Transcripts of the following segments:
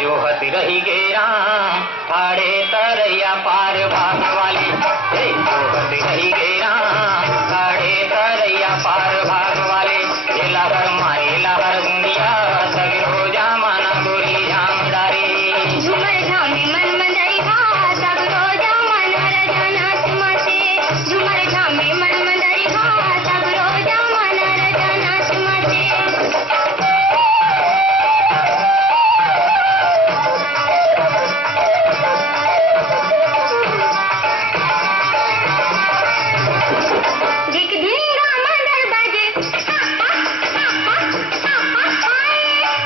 जोहत रही गेरा ठाड़े तरैया पार भाग वाली, जोहत रही गेरा ठाड़े तरैया पार भाग वाले। लहर मारे लहर गुंडिया सगरो जामाना गोरी झाम डारे। झूमर झामे मन मंदई घा सगरो जामाना रजना चमचे। झूमर झामे मन मंदई घा सगरो जामाना रजना चमचे। जिक धिंगा मंदर बाजे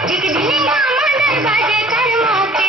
जिक धिंगा मंदर बाजे कर्मों के